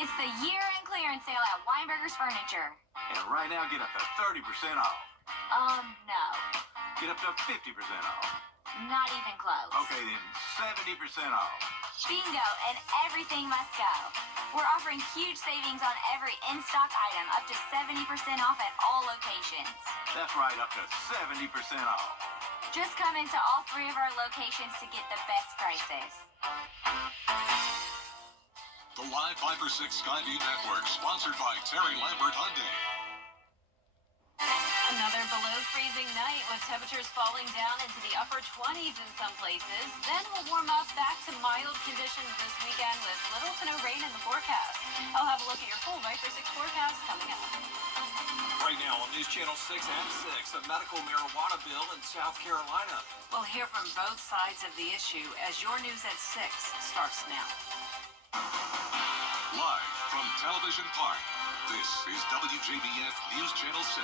It's the year-end clearance sale at Weinberger's Furniture. And right now, get up to 30% off. No. Get up to 50% off. Not even close. Okay, then 70% off. Bingo, and everything must go. We're offering huge savings on every in-stock item, up to 70% off at all locations. That's right, up to 70% off. Just come into all 3 of our locations to get the best prices. The Live 5-for-6 Skyview Network, sponsored by Terry Lambert Hyundai. Another below freezing night with temperatures falling down into the upper 20s in some places. Then we'll warm up back to mild conditions this weekend with little to no rain in the forecast. I'll have a look at your full Viper 6 forecast coming up. Right now on News Channel 6 and 6, a medical marijuana bill in South Carolina. We'll hear from both sides of the issue as your News at 6 starts now. Live from Television Park, this is WJBF News Channel 6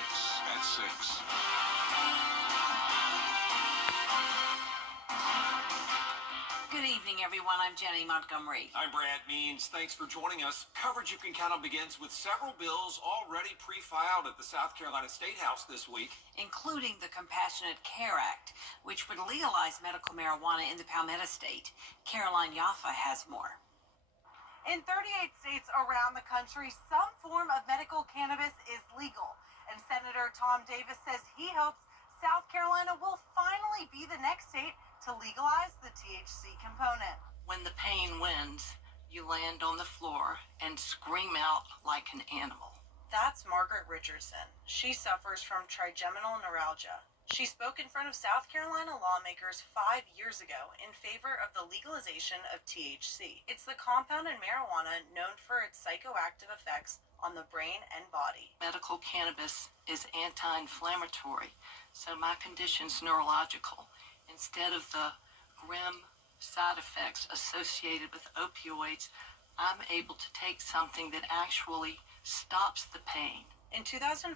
at 6. Good evening, everyone. I'm Jenny Montgomery. I'm Brad Means. Thanks for joining us. Coverage you can count on begins with several bills already pre-filed at the South Carolina State House this week, Including the Compassionate Care Act, which would legalize medical marijuana in the Palmetto State. Caroline Yaffa has more. In 38 states around the country, some form of medical cannabis is legal. And Senator Tom Davis says he hopes South Carolina will finally be the next state to legalize the THC component. When the pain wins, you land on the floor and scream out like an animal. That's Margaret Richardson. She suffers from trigeminal neuralgia. She spoke in front of South Carolina lawmakers 5 years ago in favor of the legalization of THC. It's the compound in marijuana known for its psychoactive effects on the brain and body. Medical cannabis is anti-inflammatory, so my condition's neurological. Instead of the grim side effects associated with opioids, I'm able to take something that actually stops the pain. In 2014,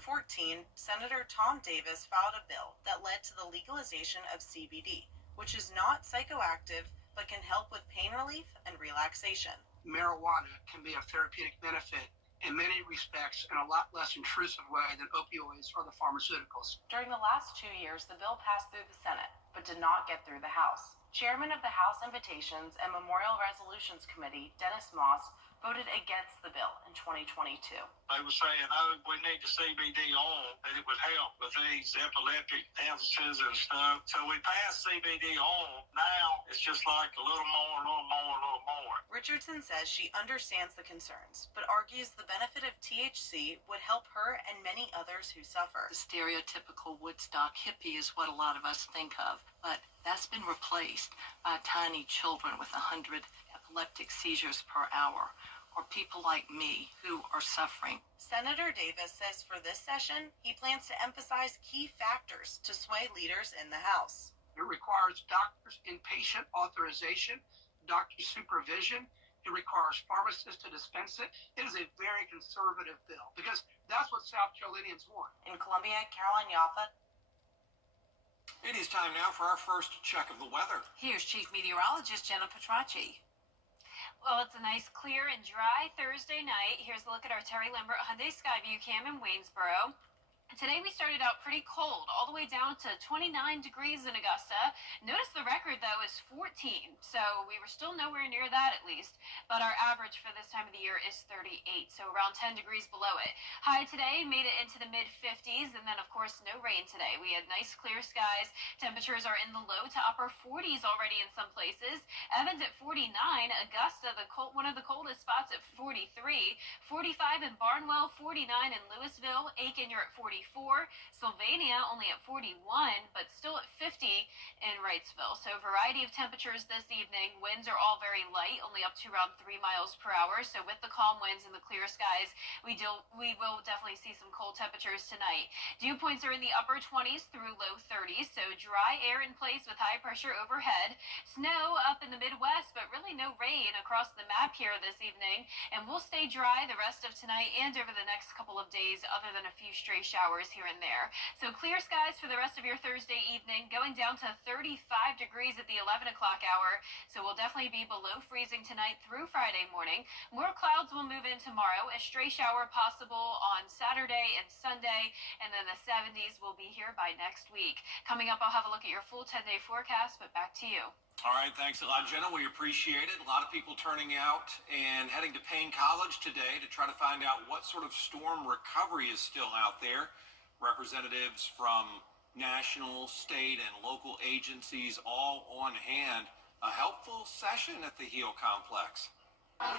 Senator Tom Davis filed a bill that led to the legalization of CBD, which is not psychoactive but can help with pain relief and relaxation. Marijuana can be a therapeutic benefit in many respects in a lot less intrusive way than opioids or the pharmaceuticals. During the last 2 years, the bill passed through the Senate, but did not get through the House. Chairman of the House Invitations and Memorial Resolutions Committee, Dennis Moss, voted against the bill in 2022. They were saying, oh, we need the CBD oil, that it would help with these epileptic episodes and stuff. So we passed CBD oil. Now it's just like a little more, a little more, a little more. Richardson says she understands the concerns, but argues the benefit of THC would help her and many others who suffer. The stereotypical Woodstock hippie is what a lot of us think of, but that's been replaced by tiny children with 100 epileptic seizures per hour, or people like me who are suffering. Senator Davis says for this session, he plans to emphasize key factors to sway leaders in the House. It requires doctors' inpatient authorization, doctor supervision. It requires pharmacists to dispense it. It is a very conservative bill because that's what South Carolinians want. In Columbia, Caroline Yaffa. It is time now for our first check of the weather. Here's Chief Meteorologist Jenna Petracci. Well, it's a nice, clear, and dry Thursday night. Here's a look at our Terry Lambert Hyundai Skyview cam in Waynesboro. Today we started out pretty cold, all the way down to 29 degrees in Augusta. Notice the record, though, is 14, so we were still nowhere near that, at least. But our average for this time of the year is 38, so around 10 degrees below it. High today made it into the mid-50s, and then, of course, no rain today. We had nice, clear skies. Temperatures are in the low to upper 40s already in some places. Evans at 49, Augusta, one of the coldest spots at 43, 45 in Barnwell, 49 in Louisville, Aiken, you're at 44. Sylvania only at 41, but still at 50 in Wrightsville. So a variety of temperatures this evening. Winds are all very light, only up to around 3 miles per hour. So with the calm winds and the clear skies, we will definitely see some cold temperatures tonight. Dew points are in the upper 20s through low 30s, so dry air in place with high pressure overhead. Snow up in the Midwest, but really no rain across across the map here this evening, and we'll stay dry the rest of tonight and over the next couple of days, other than a few stray showers here and there. So clear skies for the rest of your Thursday evening, going down to 35 degrees at the 11 o'clock hour. So we'll definitely be below freezing tonight through Friday morning. More clouds will move in tomorrow, a stray shower possible on Saturday and Sunday, and then the 70s will be here by next week. Coming up, I'll have a look at your full 10-day forecast, but back to you. All right, thanks a lot, Jenna. We appreciate it. A lot of people turning out and heading to Payne College today to try to find out what sort of storm recovery is still out there. Representatives from national, state, and local agencies all on hand. A helpful session at the Heel Complex.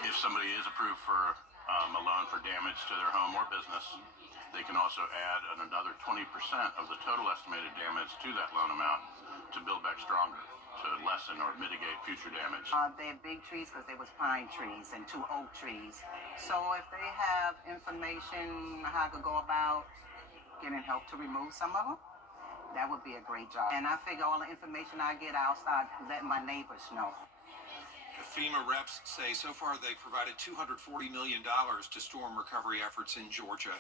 If somebody is approved for a loan for damage to their home or business, they can also add another 20% of the total estimated damage to that loan amount to build back stronger, to lessen or mitigate future damage. They're big trees because they was pine trees and 2 oak trees. So if they have information how to go about getting help to remove some of them, that would be a great job. And I figure all the information I get, I'll start letting my neighbors know. The FEMA reps say so far they've provided $240 million to storm recovery efforts in Georgia.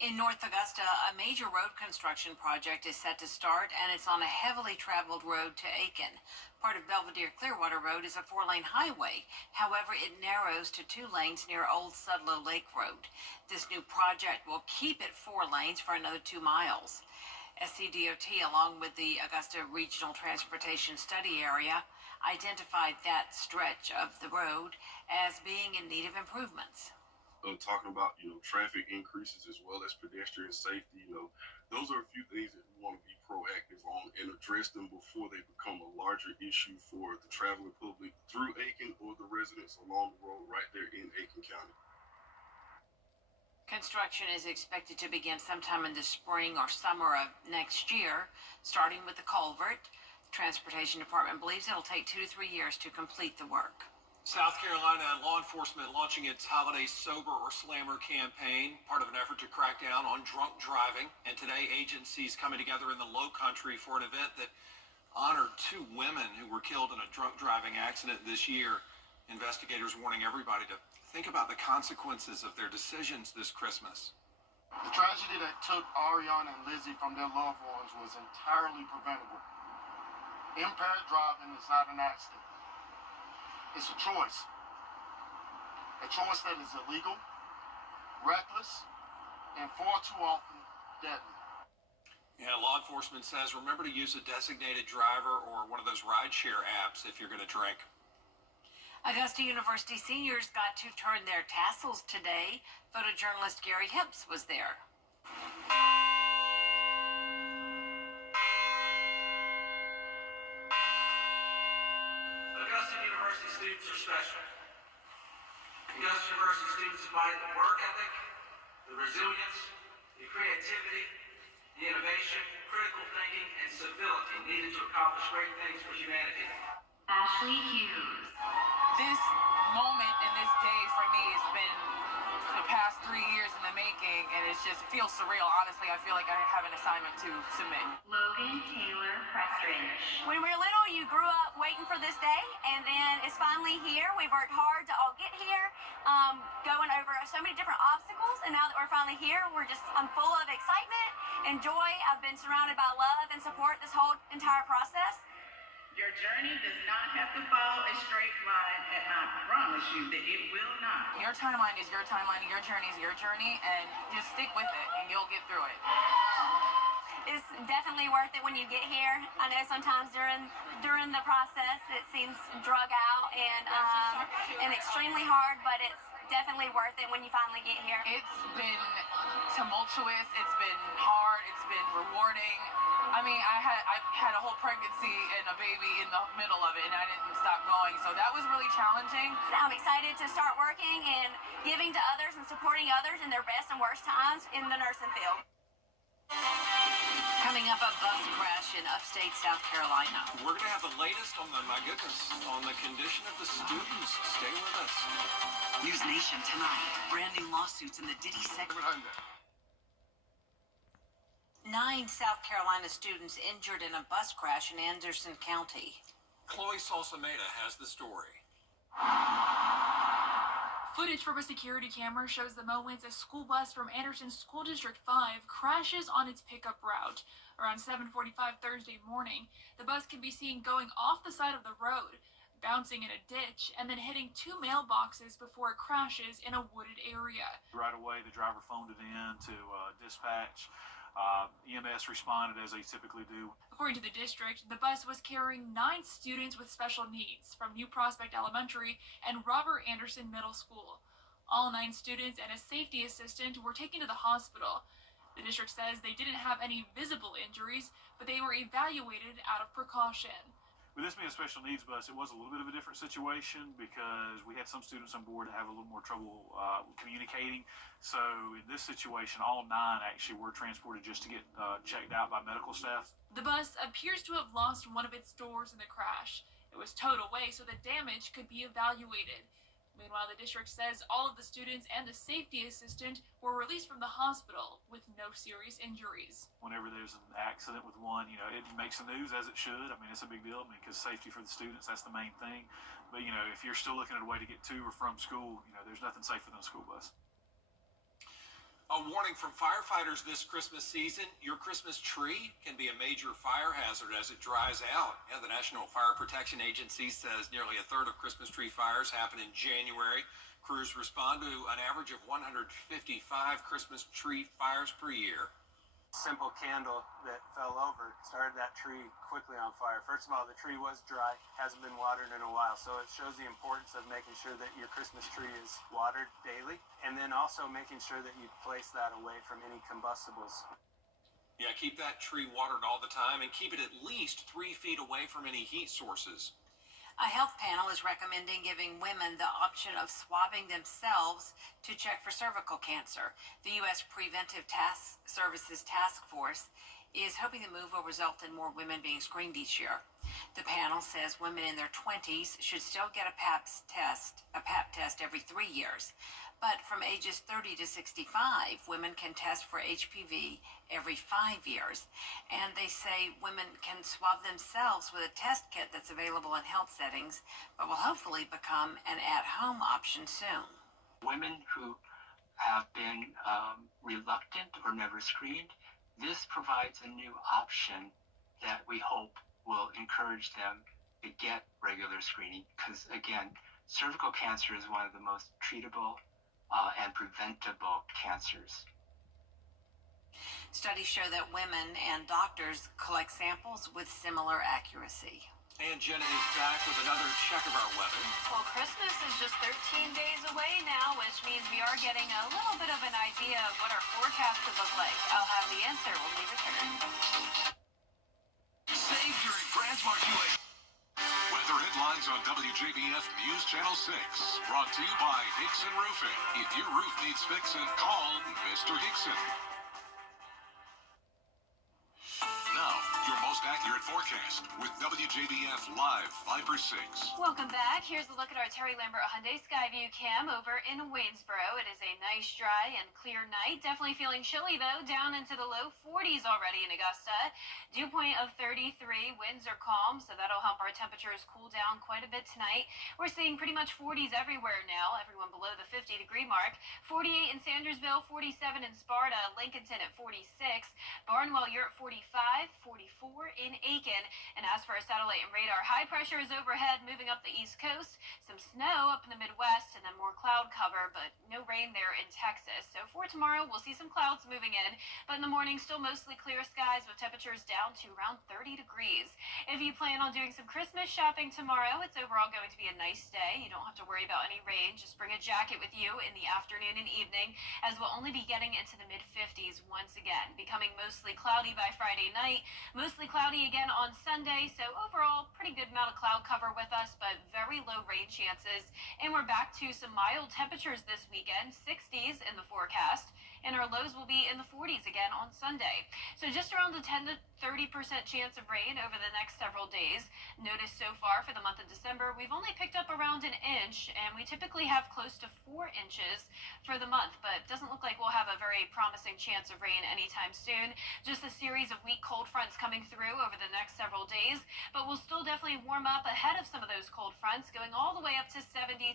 In North Augusta, a major road construction project is set to start, and it's on a heavily traveled road to Aiken. Part of Belvedere Clearwater Road is a 4-lane highway. However, it narrows to 2 lanes near Old Sudlow Lake Road. This new project will keep it 4 lanes for another 2 miles. SCDOT, along with the Augusta Regional Transportation Study Area, identified that stretch of the road as being in need of improvements. Talking about, traffic increases as well as pedestrian safety, those are a few things that we want to be proactive on and address them before they become a larger issue for the traveling public through Aiken or the residents along the road right there in Aiken County. Construction is expected to begin sometime in the spring or summer of next year, starting with the culvert. The Transportation Department believes it'll take 2 to 3 years to complete the work. South Carolina law enforcement launching its Holiday Sober or Slammer campaign, part of an effort to crack down on drunk driving. And today, agencies coming together in the Low Country for an event that honored 2 women who were killed in a drunk driving accident this year. Investigators warning everybody to think about the consequences of their decisions this Christmas. The tragedy that took Ariana and Lizzie from their loved ones was entirely preventable. Impaired driving is not an accident. It's a choice. A choice that is illegal, reckless, and far too often deadly. Yeah, law enforcement says remember to use a designated driver or one of those rideshare apps if you're going to drink. Augusta University seniors got to turn their tassels today. Photojournalist Gary Hips was there. Augusta University students are special. Augusta University students embody the work ethic, the resilience, the creativity, the innovation, critical thinking, and civility needed to accomplish great things for humanity. Ashley Hughes. This moment and this day for me has been the past 3 years in the making, and it feels surreal. Honestly, I feel like I have an assignment to submit. Logan Taylor Prestridge. When we were little, you grew up waiting for this day, and then it's finally here. We've worked hard to all get here, going over so many different obstacles, and now that we're finally here, I'm full of excitement and joy. I've been surrounded by love and support this whole entire process. Your journey does not have to follow a straight line, and I promise you that it will not. Your timeline is your timeline, your journey is your journey, and just stick with it, and you'll get through it. It's definitely worth it when you get here. I know sometimes during the process it seems drug out and extremely hard, but it's definitely worth it when you finally get here. It's been tumultuous, it's been hard, it's been rewarding. I mean, I had a whole pregnancy and a baby in the middle of it, and I didn't stop going, so that was really challenging. I'm excited to start working and giving to others and supporting others in their best and worst times in the nursing field. Coming up, a bus crash in upstate South Carolina. We're going to have the latest on the condition of the students. Stay with us. News Nation tonight. Branding lawsuits in the Diddy sector. 9 South Carolina students injured in a bus crash in Anderson County. Chloe Salsameda has the story. Footage from a security camera shows the moments a school bus from Anderson School District 5 crashes on its pickup route. Around 7:45 Thursday morning, the bus can be seen going off the side of the road, bouncing in a ditch, and then hitting two mailboxes before it crashes in a wooded area. Right away, the driver phoned it in to dispatch. EMS responded as they typically do. According to the district, the bus was carrying 9 students with special needs from New Prospect Elementary and Robert Anderson Middle School. All 9 students and a safety assistant were taken to the hospital. The district says they didn't have any visible injuries, but they were evaluated out of precaution. With this being a special needs bus, it was a little bit of a different situation because we had some students on board that have a little more trouble communicating. So in this situation, all 9 actually were transported just to get checked out by medical staff. The bus appears to have lost one of its doors in the crash. It was towed away so the damage could be evaluated. Meanwhile, the district says all of the students and the safety assistant were released from the hospital with no serious injuries. Whenever there's an accident with one, it makes the news as it should. I mean, it's a big deal because safety for the students, that's the main thing. But, if you're still looking at a way to get to or from school, there's nothing safer than a school bus. A warning from firefighters this Christmas season: your Christmas tree can be a major fire hazard as it dries out. Yeah, the National Fire Protection Agency says nearly a third of Christmas tree fires happen in January. Crews respond to an average of 155 Christmas tree fires per year. Simple candle that fell over started that tree quickly on fire. First of all, the tree was dry, hasn't been watered in a while, so it shows the importance of making sure that your Christmas tree is watered daily, and then also making sure that you place that away from any combustibles. Yeah, keep that tree watered all the time and keep it at least 3 feet away from any heat sources. A health panel is recommending giving women the option of swabbing themselves to check for cervical cancer. The U.S. Preventive Services Task Force is hoping the move will result in more women being screened each year. The panel says women in their 20s should still get a pap test every 3 years. But from ages 30 to 65, women can test for HPV every 5 years. And they say women can swab themselves with a test kit that's available in health settings, but will hopefully become an at-home option soon. Women who have been reluctant or never screened, this provides a new option that we hope will encourage them to get regular screening. Because again, cervical cancer is one of the most treatable and preventable cancers. Studies show that women and doctors collect samples with similar accuracy. And Jenna is back with another check of our weather. Well, Christmas is just 13 days away now, which means we are getting a little bit of an idea of what our forecast could look like. I'll have the answer when we return. Save during Brandsmart USA. Weather headlines on WJBF News Channel 6. Brought to you by Hickson Roofing. If your roof needs fixing, call Mr. Hickson. Now, your most accurate forecast with WJBF Live 5/6. Welcome back. Here's a look at our Terry Lambert Hyundai Skyview cam over in Waynesboro. It is a nice, dry, and clear night. Definitely feeling chilly, though, down into the low 40s already in Augusta. Dew point of 33. Winds are calm, so that'll help our temperatures cool down quite a bit tonight. We're seeing pretty much 40s everywhere now, everyone below the 50-degree mark. 48 in Sandersville, 47 in Sparta, Lincolnton at 46. Barnwell, you're at 45. 44 in Aiken. And as for our satellite and radar, high pressure is overhead moving up the East Coast. Some snow up in the Midwest and then more cloud cover, but no rain there in Texas. So for tomorrow, we'll see some clouds moving in, but in the morning, still mostly clear skies with temperatures down to around 30 degrees. If you plan on doing some Christmas shopping tomorrow, it's overall going to be a nice day. You don't have to worry about any rain. Just bring a jacket with you in the afternoon and evening, as we'll only be getting into the mid-50s once again, becoming mostly cloudy by Friday night. Mostly cloudy again on Sunday, so overall pretty good amount of cloud cover with us, but very low rain chances. And we're back to some mild temperatures this weekend, 60s in the forecast, and our lows will be in the 40s again on Sunday. So just around a 10 to 30% chance of rain over the next several days. Notice so far for the month of December, we've only picked up around an inch, and we typically have close to 4 inches for the month, but it doesn't look like we'll have a very promising chance of rain anytime soon. Just a series of weak cold fronts coming through over the next several days, but we'll still definitely warm up ahead of some of those cold fronts, going all the way up to 72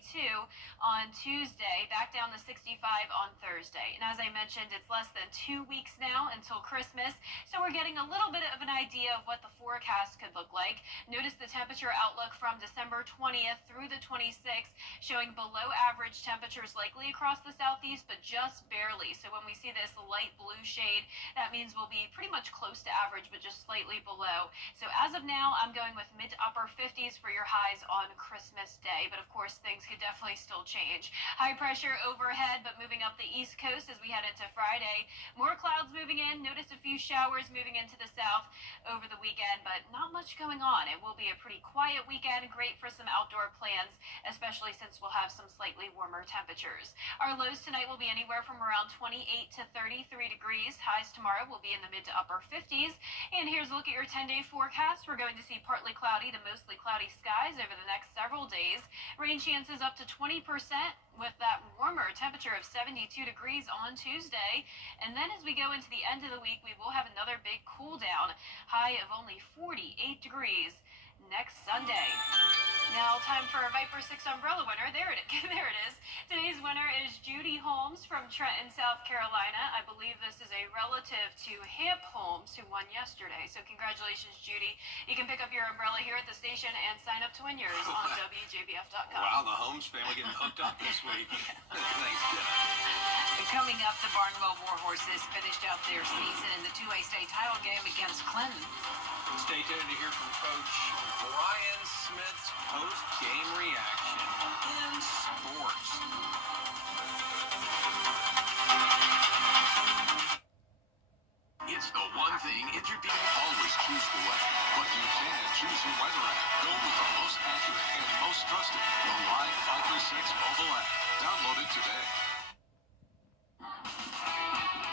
on Tuesday, back down to 65 on Thursday. And as I mentioned, it's less than 2 weeks now until Christmas, so we're getting a little bit of an idea of what the forecast could look like. Notice the temperature outlook from December 20th through the 26th, showing below average temperatures likely across the southeast, but just barely. So when we see this light blue shade, that means we'll be pretty much close to average, but just slightly below. So as of now, I'm going with mid to upper 50s for your highs on Christmas Day, but of course things could definitely still change. High pressure overhead, but moving up the east coast as we head into Friday. More clouds moving in. Notice a few showers moving into the south over the weekend, but not much going on. It will be a pretty quiet weekend, great for some outdoor plans, especially since we'll have some slightly warmer temperatures. Our lows tonight will be anywhere from around 28 to 33 degrees. Highs tomorrow will be in the mid to upper 50s. And here's a look at your 10-day forecast. We're going to see partly cloudy to mostly cloudy skies over the next several days. Rain chances up to 20% with that warmer temperature of 72 degrees on Tuesday. And then as we go into the end of the week, we will have another big cool down, high of only 48 degrees next Sunday. Now, time for a Viper 6 umbrella winner. There it is. Today's winner is Judy Holmes from Trenton, South Carolina. I believe this is a relative to Hamp Holmes, who won yesterday. So congratulations, Judy. You can pick up your umbrella here at the station and sign up to win yours on WJBF.com. Wow, the Holmes family getting hooked up this week. Thanks, Jeff. Coming up, the Barnwell Warhorses finished out their season in the 2A state title game against Clinton. Stay tuned to hear from Coach Brian Smith's post-game reaction in sports. It's the one thing always choose the weather, but you can choose your weather app. Go with the most accurate and most trusted, the Live Viper 6 mobile app. Download it today.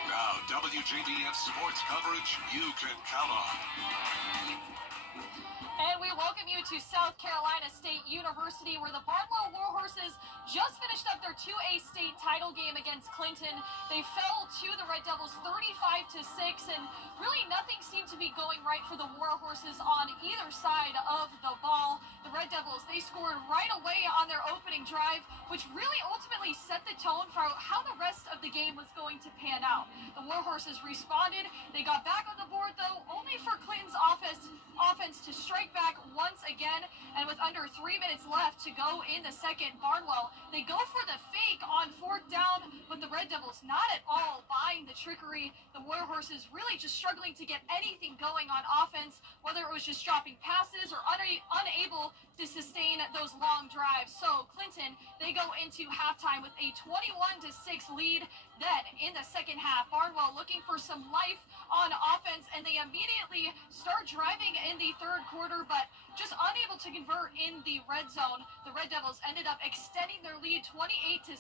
Now, WJBF sports coverage you can count on. And we welcome you to South Carolina State University, where the Barnwell Warhorses just finished up their 2A state title game against Clinton. They fell to the Red Devils 35-6, and really nothing seemed to be going right for the Warhorses on either side of the ball. The Red Devils, they scored right away on their opening drive, which really ultimately set the tone for how the rest of the game was going to pan out. The Warhorses responded. They got back on the board, though, only for Clinton's offense to strike back once again, and with under 3 minutes left to go in the second, Barnwell, they go for the fake on fourth down, but the Red Devils not at all buying the trickery. The Warhorses really just struggling to get anything going on offense, whether it was just dropping passes or unable to sustain those long drives. So Clinton, they go into halftime with a 21-6 lead. Then in the second half, Barnwell looking for some life on offense, and they immediately start driving in the third quarter, but just unable to convert in the red zone. The Red Devils ended up extending their lead 28-6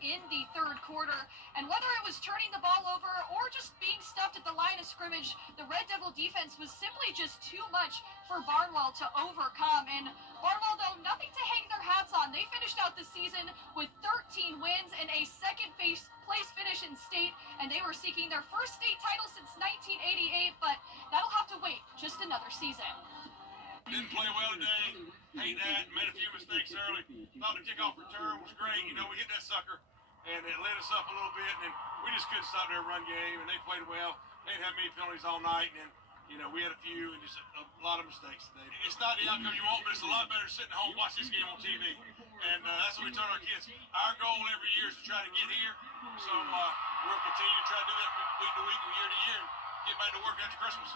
in the third quarter. And whether it was turning the ball over or just being stuffed at the line of scrimmage, the Red Devil defense was simply just too much for Barnwell to overcome. And Barnwell, though, nothing to hang their hats on. They finished out the season with 13 wins and a second place finish in state, and they were seeking their first state title since 1988, but that'll have to wait just another season. Didn't play well today. Hate that. Made a few mistakes early. Thought the kickoff return was great. You know, we hit that sucker, and it lit us up a little bit, and we just couldn't stop their run game, and they played well. They didn't have many penalties all night, and you know, we had a few and just a lot of mistakes today. It's not the outcome you want, but it's a lot better sitting home and watch this game on TV. And that's what we tell our kids. Our goal every year is to try to get here. So we'll continue to try to do that from week to week and year to year and get back to work after Christmas.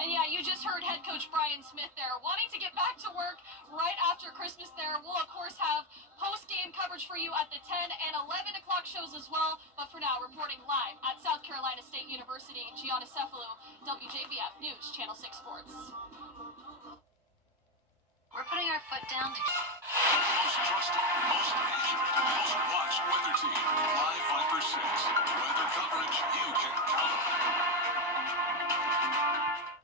And yeah, you just heard head coach Brian Smith there, wanting to get back to work right after Christmas there. We'll, of course, have post-game coverage for you at the 10 and 11 o'clock shows as well. But for now, reporting live at South Carolina State University, Gianna Cephalou, WJBF News, Channel 6 Sports. We're putting our our foot down to... Most trusted, most accurate, most watched weather team. Live Viper 6. Weather coverage you can count on.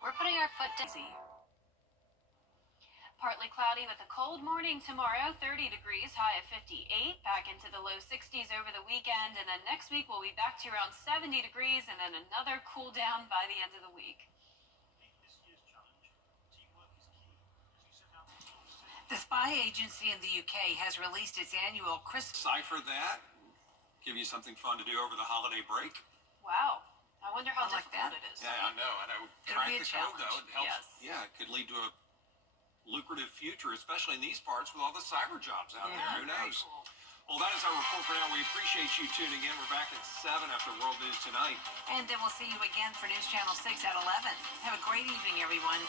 We're putting our foot down. Partly cloudy with a cold morning tomorrow, 30 degrees, high of 58, back into the low 60s over the weekend, and then next week we'll be back to around 70 degrees and then another cool down by the end of the week. The spy agency in the UK has released its annual Christmas. Cipher that. Give you something fun to do over the holiday break. Wow. I wonder how I like difficult that. it is. Yeah, I know. It'll Crack be a the code, though. challenge. It helps. Yes. Yeah, it could lead to a lucrative future, especially in these parts with all the cyber jobs out there. Who knows? Well, that is our report for now. We appreciate you tuning in. We're back at 7 after World News Tonight. And then we'll see you again for News Channel 6 at 11. Have a great evening, everyone.